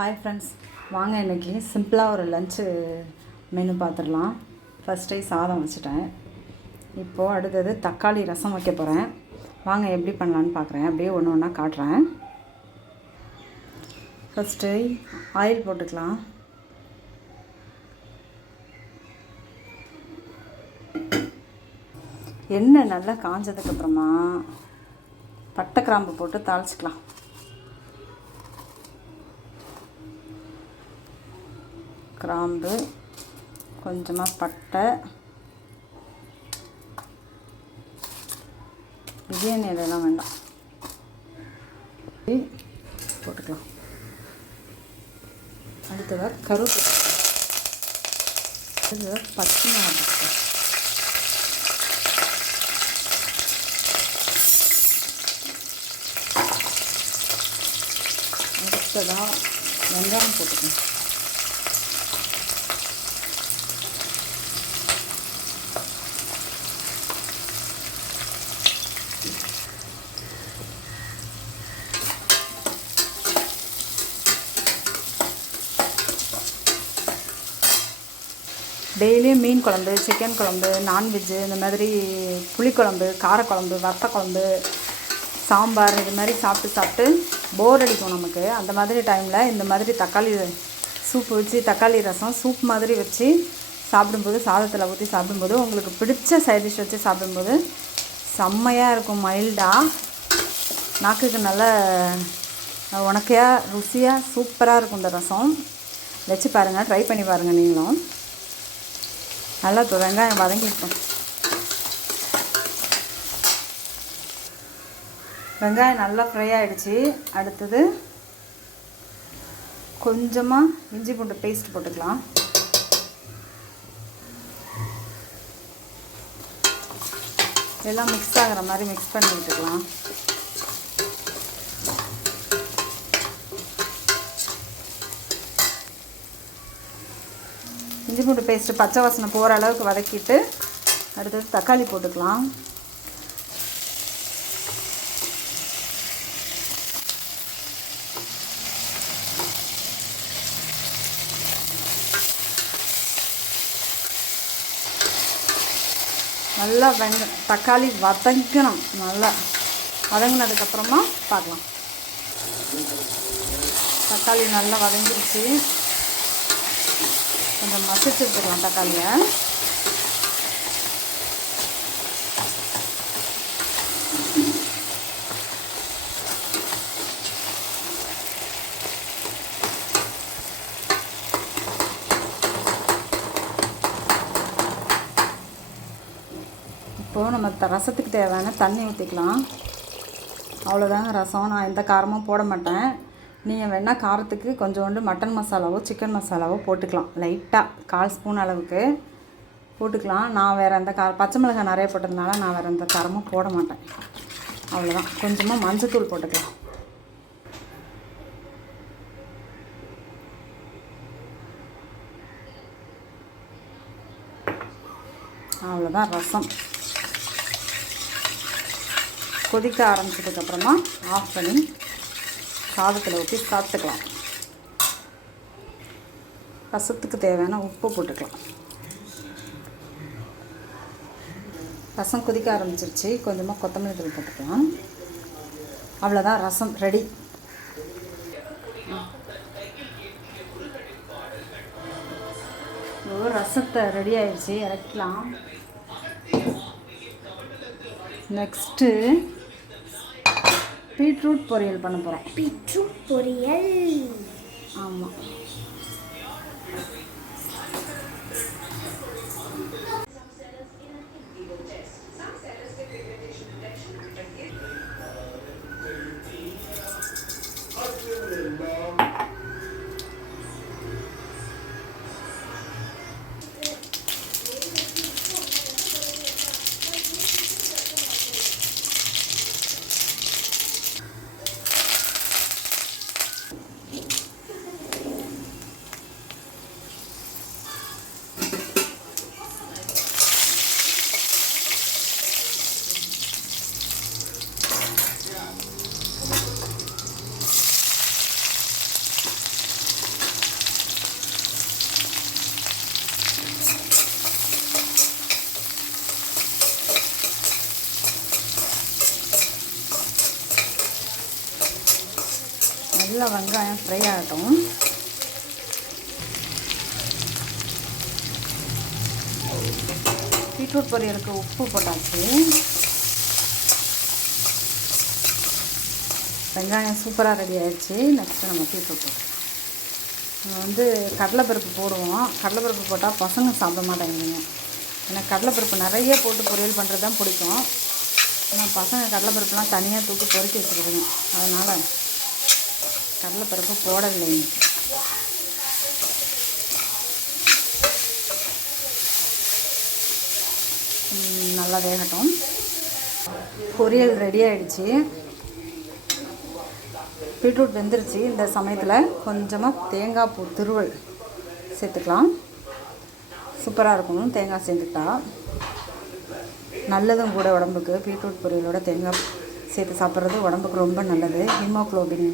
Hi friends வாங்க இன்றைக்கி சிம்பிளாக ஒரு லஞ்சு மெனு பார்த்துடலாம். ஃபஸ்ட்டே சாதம் வச்சுட்டேன். இப்போது அடுத்தது தக்காளி ரசம் வைக்க போகிறேன் வாங்க எப்படி பண்ணலான்னு பார்க்குறேன். அப்படியே ஒன்று ஒன்றா காட்டுறேன். ஃபஸ்ட்டு ஆயில் போட்டுக்கலாம். எண்ணெய் நல்லா காஞ்சதுக்கப்புறமா பட்டை கிராம்பு போட்டு தாளிச்சிக்கலாம். கிராம்பு கொஞ்சமாக பட்டை பிரியாணி இலையெல்லாம் வேண்டாம். போட்டுக்கலாம். அடுத்ததாக கருவேப்பிலை. அடுத்ததாக பச்சை மிளகாய் அடுத்ததாக வெங்காயம் போட்டுக்கணும் டெய்லியும் மீன் குழம்பு சிக்கன் குழம்பு நான்வெஜ்ஜு இந்த மாதிரி புளிக்குழம்பு காரக்குழம்பு வத்த குழம்பு சாம்பார் இது மாதிரி சாப்பிட்டு சாப்பிட்டு போர் அடிக்கும் நமக்கு. அந்த மாதிரி டைமில் இந்த மாதிரி தக்காளி சூப் வச்சு தக்காளி ரசம் சூப் மாதிரி வச்சு சாப்பிடும்போது சாதத்தில் ஊற்றி சாப்பிடும்போது உங்களுக்கு பிடிச்ச சைட் டிஷ் வச்சு சாப்பிடும்போது செம்மையாக இருக்கும் மைல்டாக நாக்குக்கு நல்ல உனக்கையாக ருசியாக சூப்பராக இருக்கும் இந்த ரசம். வச்சு பாருங்கள் ட்ரை பண்ணி பாருங்கள் நீங்களும். நல்லா இப்போ வெங்காயம் வதங்கிக்கும் வெங்காயம் நல்லா ஃப்ரை ஆகிடுச்சு அடுத்தது கொஞ்சமாக இஞ்சி பூண்டு பேஸ்ட் போட்டுக்கலாம். எல்லாம் மிக்ஸ் ஆகிற மாதிரி மிக்ஸ் பண்ணி விட்டுக்கலாம். இஞ்சி பூண்டு பேஸ்ட்டு பச்சை வாசனை போகிற அளவுக்கு வதக்கிட்டு அடுத்தது தக்காளி போட்டுக்கலாம். நல்லா வெங்க தக்காளி வதங்கணும். நல்லா வதங்கினதுக்கப்புறமா பார்க்கலாம். தக்காளி நல்லா வதங்கிருச்சு. கொஞ்சம் மசிச்சு எடுத்துக்கலாம் தக்காளியை இப்போது நம்ம த ரசத்துக்கு தேவையான தண்ணி ஊற்றிக்கலாம் அவ்வளோதாங்க ரசம். நான் எந்த காரமும் போட மாட்டேன். நீங்கள் வேணால் காரத்துக்கு கொஞ்சோண்டு மட்டன் மசாலாவோ சிக்கன் மசாலாவோ போட்டுக்கலாம். லைட்டாக கால் ஸ்பூன் அளவுக்கு போட்டுக்கலாம். நான் வேறு எந்த கார பச்சை மிளகாய் நிறைய போட்டதுனால நான் வேறு எந்த காரமும் போட மாட்டேன். அவ்வளோதான் கொஞ்சமாக மஞ்சத்தூள் போட்டுக்கலாம். அவ்வளோதான் ரசம். கொதிக்க ஆரம்பிச்சதுக்கப்புறமா ஆஃப் பண்ணி சாதத்தில் ஊற்றி சாப்பிட்டுக்கலாம் ரசத்துக்கு தேவையான உப்பு போட்டுக்கலாம். ரசம் கொதிக்க ஆரம்பிச்சிருச்சு. கொஞ்சமாக கொத்தமல்லி தூள் போட்டுக்கலாம். அவ்வளோதான் ரசம் ரெடி ரசத்தை ரெடி ஆயிடுச்சு. இறக்கலாம் நெக்ஸ்ட்டு பீட்ரூட் பொரியல் பண்ண போகிறோம் பீட்ரூட் பொரியல். ஆமாம் நல்லா வெங்காயம் ஃப்ரை ஆகட்டும். பீட்ரூட் பொரியலுக்கு உப்பு போட்டாச்சு. வெங்காயம் சூப்பராக ரெடி ஆகிடுச்சு நெக்ஸ்ட்டு நம்ம பீட்ரூட் போட்டுக்கலாம் நம்ம வந்து கடலைப்பருப்பு போடுவோம். கடலைப்பருப்பு போட்டால் பசங்க சாப்பிட மாட்டாங்க எனக்கு கடலைப்பருப்பு நிறைய போட்டு பொரியல் பண்ணுறது தான் பிடிக்கும். ஆனால் பசங்க கடலைப்பருப்புலாம் தனியாக தூக்கி பொறுக்கி வச்சுருக்குங்க. அதனால் கடலைப்பருப்பு போடவில்லை இன்னைக்கு நல்லா வேகட்டும். பொரியல் ரெடி ஆகிடுச்சி பீட்ரூட் வெந்துருச்சு. இந்த சமயத்தில் கொஞ்சமாக தேங்காய் பூ திருவல் சேர்த்துக்கலாம். சூப்பராக இருக்கும் தேங்காய் சேர்த்துக்கிட்டா நல்லதும் கூட உடம்புக்கு. பீட்ரூட் பொரியலோட தேங்காய் சேர்த்து சாப்பிட்றது உடம்புக்கு ரொம்ப நல்லது. ஹீமோக்ளோபின்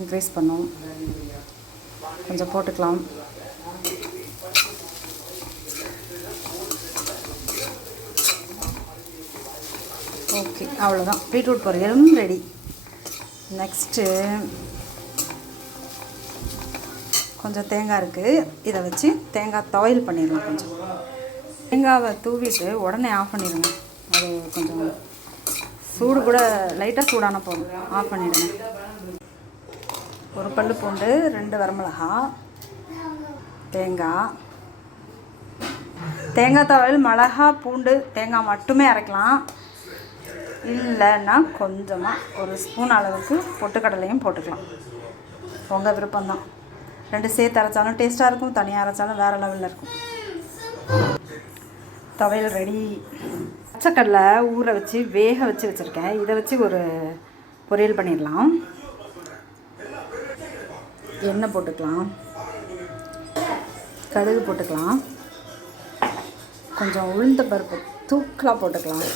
இன்க்ரீஸ் பண்ணும். கொஞ்சம் போட்டுக்கலாம். ஓகே அவ்வளோதான் பீட்ரூட் பொரியலும் ரெடி. நெக்ஸ்ட்டு கொஞ்சம் தேங்காய் இருக்குது இதை வச்சு தேங்காய் துவையல் பண்ணிடலாம் கொஞ்சம். தேங்காவை தூவிட்டு உடனே ஆஃப் பண்ணிடுங்க. அது கொஞ்சம் சூடு கூட லைட்டாக சூடான போதும். ஆஃப் பண்ணிவிடுங்க ஒரு பல்லு பூண்டு ரெண்டு வரமிளகா தேங்காய். தேங்காய் துவையல் மிளகா பூண்டு தேங்காய் மட்டுமே அரைக்கலாம். இல்லைன்னா கொஞ்சமாக ஒரு ஸ்பூன் அளவுக்கு பொட்டுக்கடலையும் போட்டுக்கலாம். உங்கள் விருப்பம்தான். ரெண்டு சேர்த்து அரைச்சாலும் டேஸ்ட்டாக இருக்கும் தனியாக அரைச்சாலும் வேறு லெவலில் இருக்கும். துவையல் ரெடி பச்சைக்கடலை ஊற வச்சு வேக வச்சு வச்சுருக்கேன். இதை வச்சு ஒரு பொரியல் பண்ணிடலாம். எண்ணெய் போட்டுக்கலாம். கடுகு போட்டுக்கலாம். கொஞ்சம் உளுந்த பருப்பு தூக்கலாக போட்டுக்கலாம்.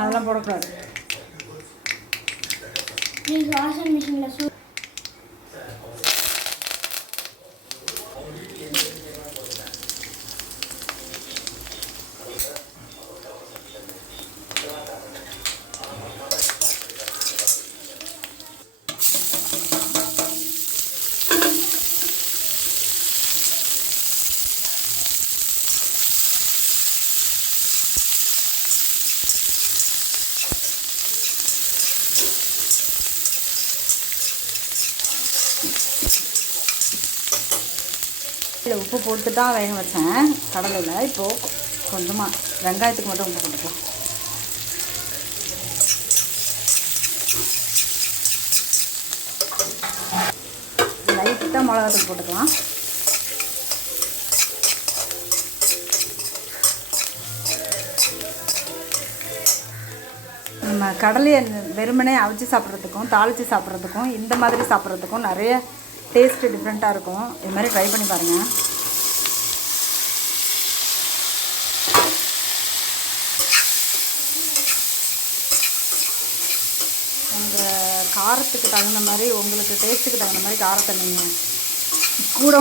அதெல்லாம் போடக்கூடாது. இதில் உப்பு போட்டு தான் வேக வச்சேன். கடலையில் இப்போது கொஞ்சமாக வெங்காயத்துக்கு மட்டும் உப்பு போட்டுக்கலாம். லைட்டாக மிளகாத்தூள் போட்டுக்கலாம். நம்ம கடலையை வெறுமனே அவிச்சு சாப்பிட்றதுக்கும் தாளித்து சாப்பிட்றதுக்கும் இந்த மாதிரி சாப்பிட்றதுக்கும் நிறைய டேஸ்ட்டு டிஃப்ரெண்ட்டாக இருக்கும். இது மாதிரி ட்ரை பண்ணி பாருங்கள் உங்கள் காரத்துக்கு தகுந்த மாதிரி உங்களுக்கு டேஸ்ட்டுக்கு தகுந்த மாதிரி காரத்தை நீங்கள் கூட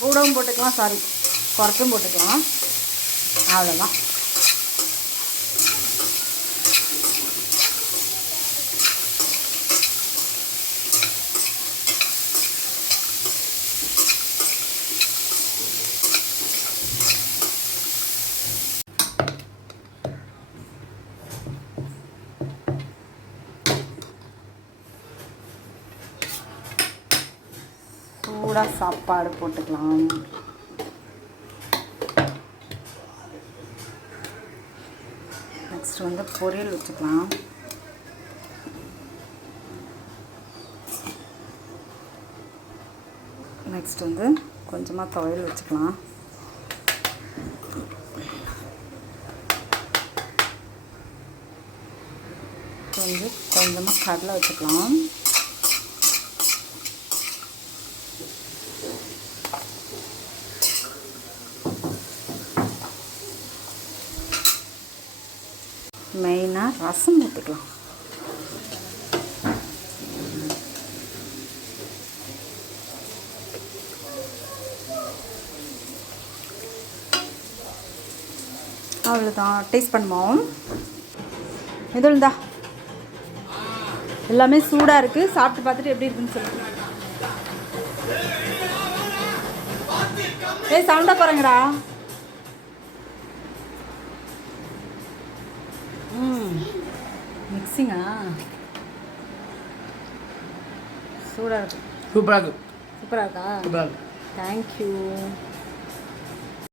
கூடவும் போட்டுக்கலாம் சாரி குறைச்சும் போட்டுக்கலாம். அவ்வளோதான் கூட சாப்பாடு போட்டுக்கலாம். நெக்ஸ்ட் வந்து பொரியல் வச்சுக்கலாம். நெக்ஸ்ட் வந்து கொஞ்சமாக துவையல் வச்சுக்கலாம். வந்து கொஞ்சமாக கடலை வச்சுக்கலாம். ரசம் ஊற்றிக்கலாம் அவ்வளோதான் டேஸ்ட் பண்ணுவோம். எதுவும் இருந்தா எல்லாமே சூடாக இருக்குது சாப்பிட்டு பார்த்துட்டு எப்படி இருக்குன்னு சொல்லுங்க. ஏய் சவுண்டாக போகிறேங்கடா ம். மிக்சிங்கா சூடாக இருக்கு. சூப்பராக இருக்கு. சூப்பராக இருக்கா? சூப்பராக இருக்கு. தேங்க்யூ